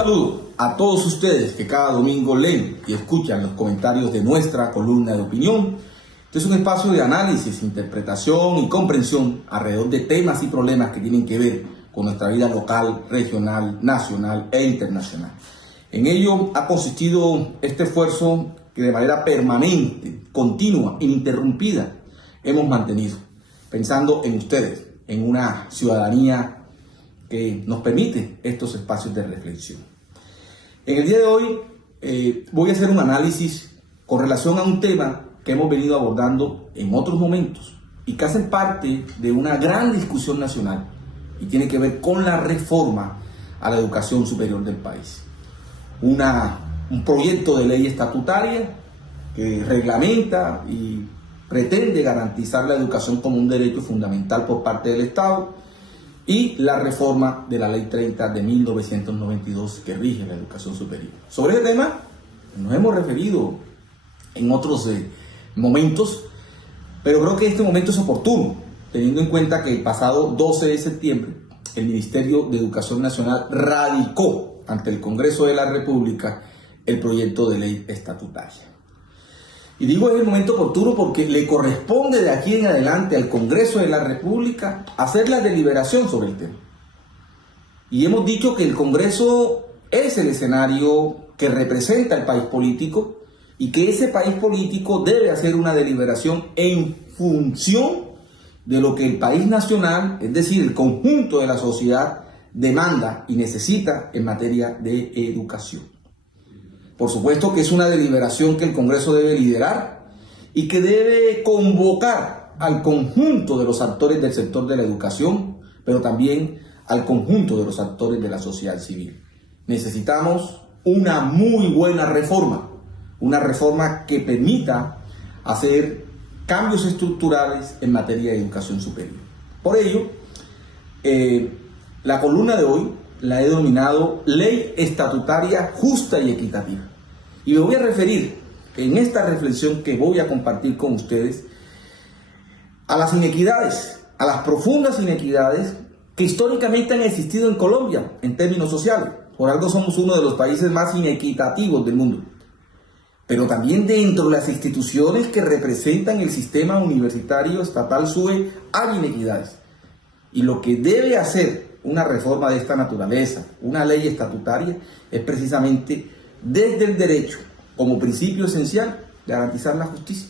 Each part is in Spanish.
saludo a todos ustedes que cada domingo leen y escuchan los comentarios de nuestra columna de opinión. Este es un espacio de análisis, interpretación y comprensión alrededor de temas y problemas que tienen que ver con nuestra vida local, regional, nacional e internacional. En ello ha consistido este esfuerzo que de manera permanente, continua, ininterrumpida, hemos mantenido, pensando en ustedes, en una ciudadanía que nos permite estos espacios de reflexión. En el día de hoy voy a hacer un análisis con relación a un tema que hemos venido abordando en otros momentos y que hacen parte de una gran discusión nacional y tiene que ver con la reforma a la educación superior del país. Un proyecto de ley estatutaria que reglamenta y pretende garantizar la educación como un derecho fundamental por parte del Estado, y la reforma de la Ley 30 de 1992 que rige la educación superior. Sobre ese tema nos hemos referido en otros momentos, pero creo que este momento es oportuno, teniendo en cuenta que el pasado 12 de septiembre el Ministerio de Educación Nacional radicó ante el Congreso de la República el proyecto de ley estatutaria. Y digo es el momento oportuno porque le corresponde de aquí en adelante al Congreso de la República hacer la deliberación sobre el tema. Y hemos dicho que el Congreso es el escenario que representa el país político y que ese país político debe hacer una deliberación en función de lo que el país nacional, es decir, el conjunto de la sociedad, demanda y necesita en materia de educación. Por supuesto que es una deliberación que el Congreso debe liderar y que debe convocar al conjunto de los actores del sector de la educación, pero también al conjunto de los actores de la sociedad civil. Necesitamos una muy buena reforma, una reforma que permita hacer cambios estructurales en materia de educación superior. Por ello, la columna de hoy la he denominado Ley Estatutaria Justa y Equitativa. Y me voy a referir en esta reflexión que voy a compartir con ustedes a las inequidades, a las profundas inequidades que históricamente han existido en Colombia en términos sociales. Por algo somos uno de los países más inequitativos del mundo. Pero también dentro de las instituciones que representan el sistema universitario estatal SUBE hay inequidades. Y lo que debe hacer una reforma de esta naturaleza, una ley estatutaria, es precisamente desde el derecho, como principio esencial, garantizar la justicia.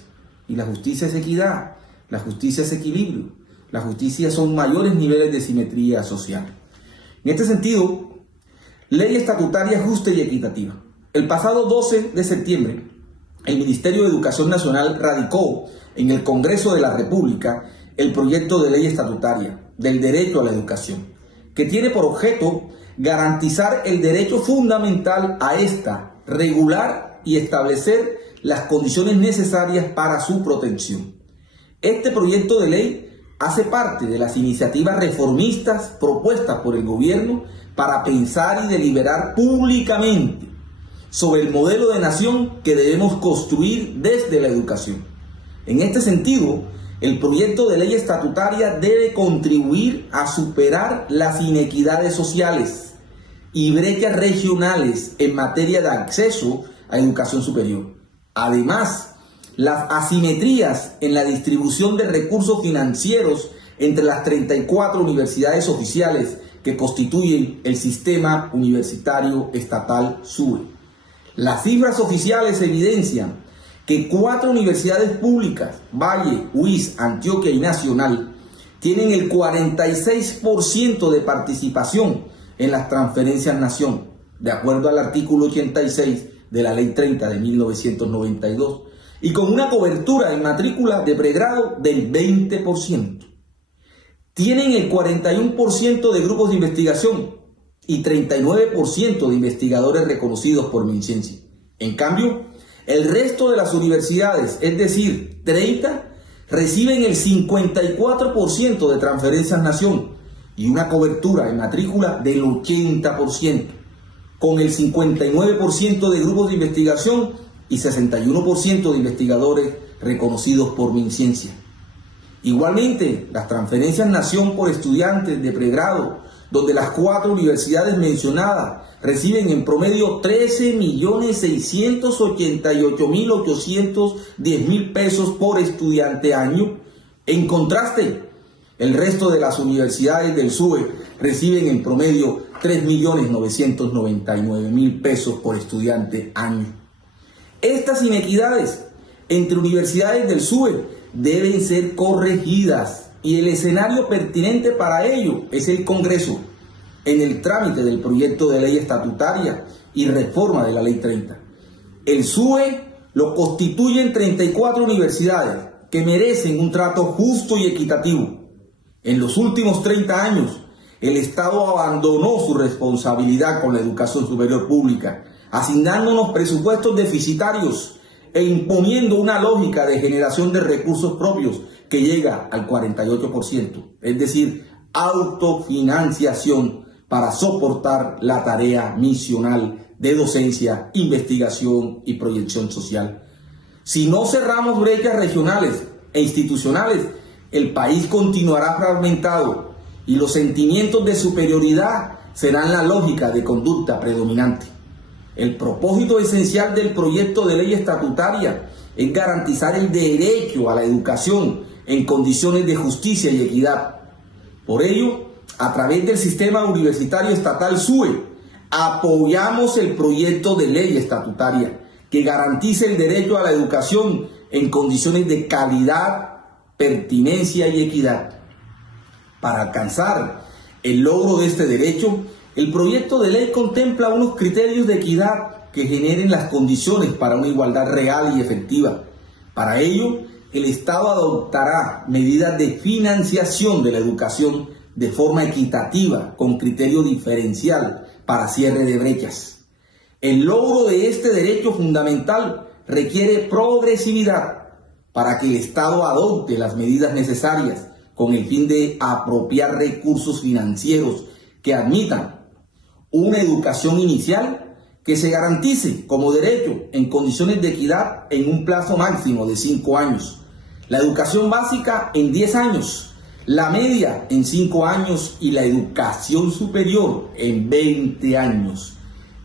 Y la justicia es equidad, la justicia es equilibrio, la justicia son mayores niveles de simetría social. En este sentido, ley estatutaria justa y equitativa. El pasado 12 de septiembre, el Ministerio de Educación Nacional radicó en el Congreso de la República el proyecto de ley estatutaria del derecho a la educación, que tiene por objeto garantizar el derecho fundamental a esta, regular y establecer las condiciones necesarias para su protección. Este proyecto de ley hace parte de las iniciativas reformistas propuestas por el gobierno para pensar y deliberar públicamente sobre el modelo de nación que debemos construir desde la educación. En este sentido, el proyecto de ley estatutaria debe contribuir a superar las inequidades sociales y brechas regionales en materia de acceso a educación superior. Además, las asimetrías en la distribución de recursos financieros entre las 34 universidades oficiales que constituyen el sistema universitario estatal SUBE. Las cifras oficiales evidencian que 4 universidades públicas, Valle, UIS, Antioquia y Nacional, tienen el 46% de participación en las transferencias nación, de acuerdo al artículo 86 de la Ley 30 de 1992, y con una cobertura en matrícula de pregrado del 20%. Tienen el 41% de grupos de investigación y 39% de investigadores reconocidos por MinCiencia. En cambio, el resto de las universidades, es decir, 30, reciben el 54% de transferencias nación y una cobertura en matrícula del 80%, con el 59% de grupos de investigación y 61% de investigadores reconocidos por MinCiencia. Igualmente, las transferencias nación por estudiantes de pregrado donde las 4 universidades mencionadas reciben en promedio 13.688.810 pesos por estudiante año. En contraste, el resto de las universidades del SUE reciben en promedio 3.999.000 pesos por estudiante año. Estas inequidades entre universidades del SUE deben ser corregidas y el escenario pertinente para ello es el Congreso en el trámite del proyecto de ley estatutaria y reforma de la Ley 30. El SUE lo constituyen 34 universidades que merecen un trato justo y equitativo. En los últimos 30 años, el Estado abandonó su responsabilidad con la educación superior pública, asignándonos presupuestos deficitarios e imponiendo una lógica de generación de recursos propios que llega al 48%, es decir, autofinanciación para soportar la tarea misional de docencia, investigación y proyección social. Si no cerramos brechas regionales e institucionales, el país continuará fragmentado y los sentimientos de superioridad serán la lógica de conducta predominante. El propósito esencial del proyecto de ley estatutaria es garantizar el derecho a la educación en condiciones de justicia y equidad. Por ello, a través del sistema universitario estatal SUE, apoyamos el proyecto de ley estatutaria que garantice el derecho a la educación en condiciones de calidad, pertinencia y equidad. Para alcanzar el logro de este derecho, el proyecto de ley contempla unos criterios de equidad que generen las condiciones para una igualdad real y efectiva. Para ello, el Estado adoptará medidas de financiación de la educación de forma equitativa, con criterio diferencial para cierre de brechas. El logro de este derecho fundamental requiere progresividad para que el Estado adopte las medidas necesarias con el fin de apropiar recursos financieros que admitan una educación inicial que se garantice como derecho en condiciones de equidad en un plazo máximo de 5 años, la educación básica en 10 años, la media en 5 años y la educación superior en 20 años.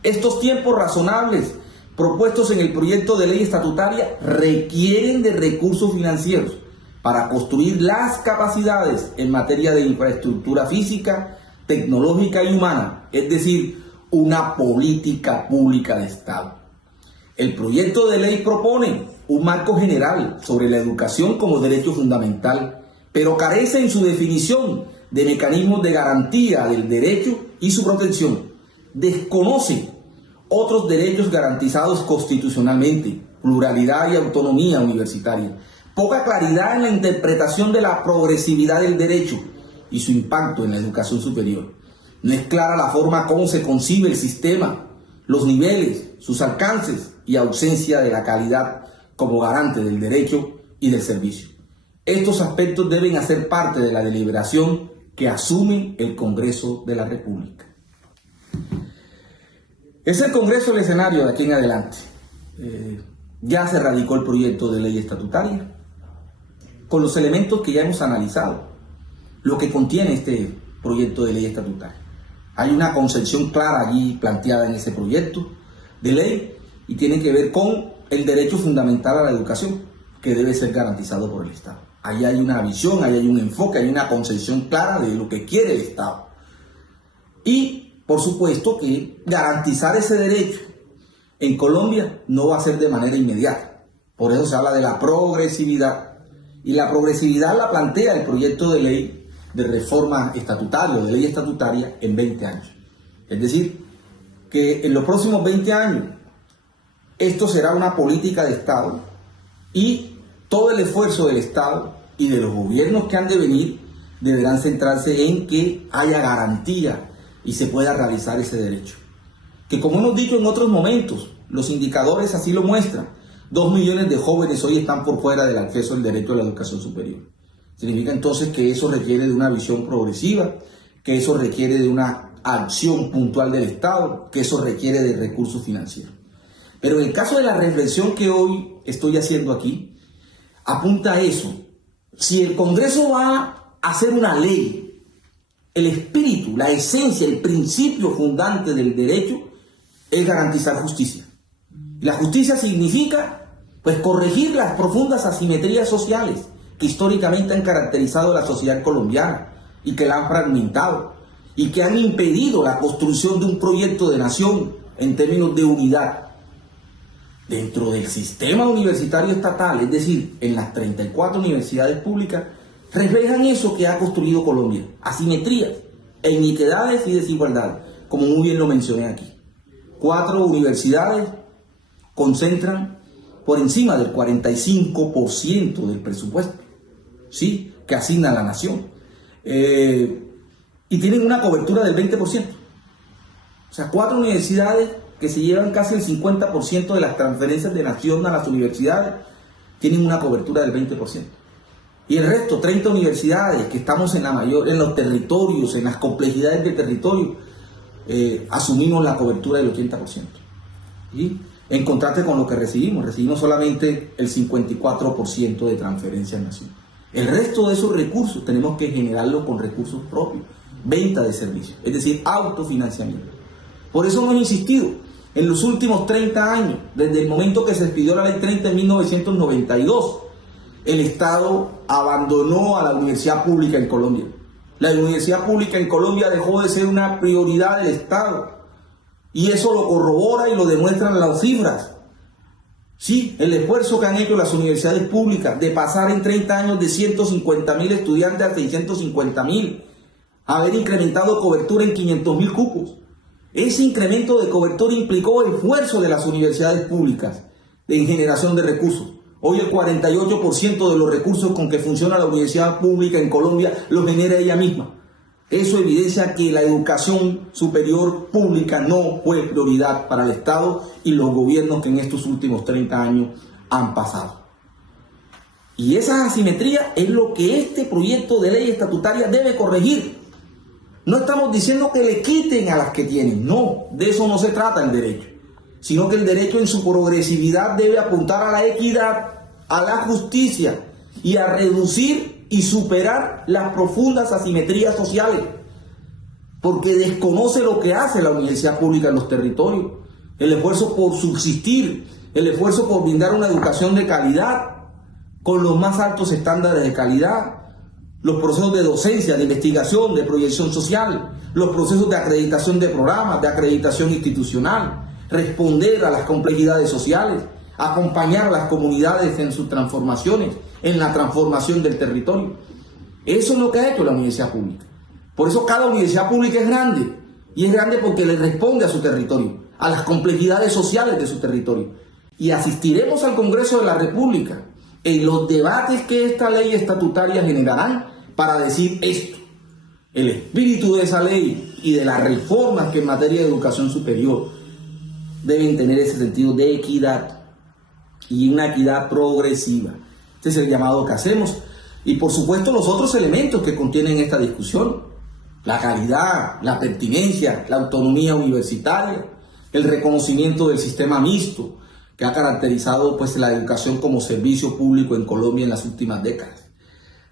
Estos tiempos razonables propuestos en el proyecto de ley estatutaria requieren de recursos financieros para construir las capacidades en materia de infraestructura física, tecnológica y humana, es decir, una política pública de Estado. El proyecto de ley propone un marco general sobre la educación como derecho fundamental, pero carece en su definición de mecanismos de garantía del derecho y su protección. Desconoce otros derechos garantizados constitucionalmente, pluralidad y autonomía universitaria, poca claridad en la interpretación de la progresividad del derecho y su impacto en la educación superior. No es clara la forma como se concibe el sistema, los niveles, sus alcances y ausencia de la calidad como garante del derecho y del servicio. Estos aspectos deben hacer parte de la deliberación que asume el Congreso de la República. Es el Congreso el escenario de aquí en adelante. Ya se radicó el proyecto de ley estatutaria con los elementos que ya hemos analizado, lo que contiene este proyecto de ley estatutaria. Hay una concepción clara allí planteada en ese proyecto de ley y tiene que ver con el derecho fundamental a la educación que debe ser garantizado por el Estado. Ahí hay una visión, ahí hay un enfoque, hay una concepción clara de lo que quiere el Estado. Y por supuesto que garantizar ese derecho en Colombia no va a ser de manera inmediata. Por eso se habla de la progresividad. Y la progresividad la plantea el proyecto de ley de reforma estatutaria, de ley estatutaria, en 20 años. Es decir, que en los próximos 20 años esto será una política de Estado y todo el esfuerzo del Estado y de los gobiernos que han de venir deberán centrarse en que haya garantía y se pueda realizar ese derecho. Que como hemos dicho en otros momentos, los indicadores así lo muestran. 2 millones de jóvenes hoy están por fuera del acceso al derecho a la educación superior. Significa entonces que eso requiere de una visión progresiva, que eso requiere de una acción puntual del Estado, que eso requiere de recursos financieros. Pero en el caso de la reflexión que hoy estoy haciendo aquí, apunta a eso. Si el Congreso va a hacer una ley el espíritu, la esencia, el principio fundante del derecho es garantizar justicia. La justicia significa, pues, corregir las profundas asimetrías sociales que históricamente han caracterizado a la sociedad colombiana y que la han fragmentado y que han impedido la construcción de un proyecto de nación en términos de unidad. Dentro del sistema universitario estatal, es decir, en las 34 universidades públicas, reflejan eso que ha construido Colombia: asimetrías, iniquidades y desigualdades, como muy bien lo mencioné aquí. 4 universidades concentran por encima del 45% del presupuesto, ¿sí?, que asigna la nación, y tienen una cobertura del 20%. O sea, 4 universidades que se llevan casi el 50% de las transferencias de nación a las universidades tienen una cobertura del 20%. Y el resto, 30 universidades que estamos en los territorios, en las complejidades del territorio, asumimos la cobertura del 80%. ¿Sí? En contraste con lo que recibimos solamente el 54% de transferencias nación. El resto de esos recursos tenemos que generarlos con recursos propios, venta de servicios, es decir, autofinanciamiento. Por eso hemos insistido en los últimos 30 años, desde el momento que se expidió la Ley 30 en 1992, el Estado abandonó a la universidad pública en Colombia. La universidad pública en Colombia dejó de ser una prioridad del Estado. Y eso lo corrobora y lo demuestran las cifras. Sí, el esfuerzo que han hecho las universidades públicas de pasar en 30 años de 150.000 estudiantes a 650.000, haber incrementado cobertura en 500.000 cupos. Ese incremento de cobertura implicó el esfuerzo de las universidades públicas en generación de recursos. Hoy el 48% de los recursos con que funciona la universidad pública en Colombia los genera ella misma. Eso evidencia que la educación superior pública no fue prioridad para el Estado y los gobiernos que en estos últimos 30 años han pasado. Y esa asimetría es lo que este proyecto de ley estatutaria debe corregir. No estamos diciendo que le quiten a las que tienen, no, de eso no se trata el derecho, sino que el derecho en su progresividad debe apuntar a la equidad, a la justicia y a reducir y superar las profundas asimetrías sociales, porque desconoce lo que hace la universidad pública en los territorios, el esfuerzo por subsistir, el esfuerzo por brindar una educación de calidad, con los más altos estándares de calidad, los procesos de docencia, de investigación, de proyección social, los procesos de acreditación de programas, de acreditación institucional, responder a las complejidades sociales, acompañar a las comunidades en sus transformaciones, en la transformación del territorio. Eso es lo que ha hecho la universidad pública. Por eso cada universidad pública es grande, y es grande porque le responde a su territorio, a las complejidades sociales de su territorio. Y asistiremos al Congreso de la República en los debates que esta ley estatutaria generarán para decir esto. El espíritu de esa ley y de las reformas que en materia de educación superior deben tener ese sentido de equidad, y una equidad progresiva. Este es el llamado que hacemos. Y por supuesto los otros elementos que contienen esta discusión: la calidad, la pertinencia, la autonomía universitaria, el reconocimiento del sistema mixto que ha caracterizado, pues, la educación como servicio público en Colombia en las últimas décadas.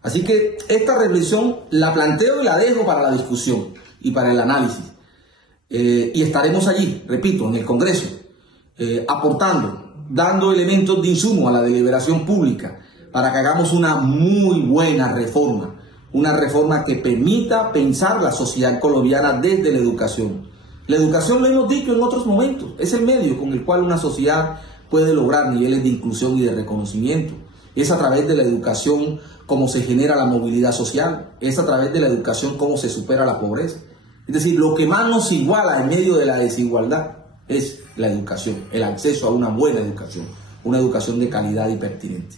Así que esta reflexión la planteo y la dejo para la discusión y para el análisis. Y estaremos allí, repito, en el Congreso, aportando, dando elementos de insumo a la deliberación pública para que hagamos una muy buena reforma, una reforma que permita pensar la sociedad colombiana desde la educación. La educación, lo hemos dicho en otros momentos, es el medio con el cual una sociedad puede lograr niveles de inclusión y de reconocimiento. Es a través de la educación cómo se genera la movilidad social, es a través de la educación cómo se supera la pobreza. Es decir, lo que más nos iguala en medio de la desigualdad es la educación, el acceso a una buena educación, una educación de calidad y pertinente.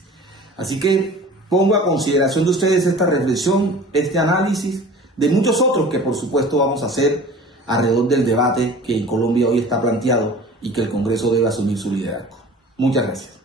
Así que pongo a consideración de ustedes esta reflexión, este análisis, de muchos otros que por supuesto vamos a hacer alrededor del debate que en Colombia hoy está planteado y que el Congreso debe asumir su liderazgo. Muchas gracias.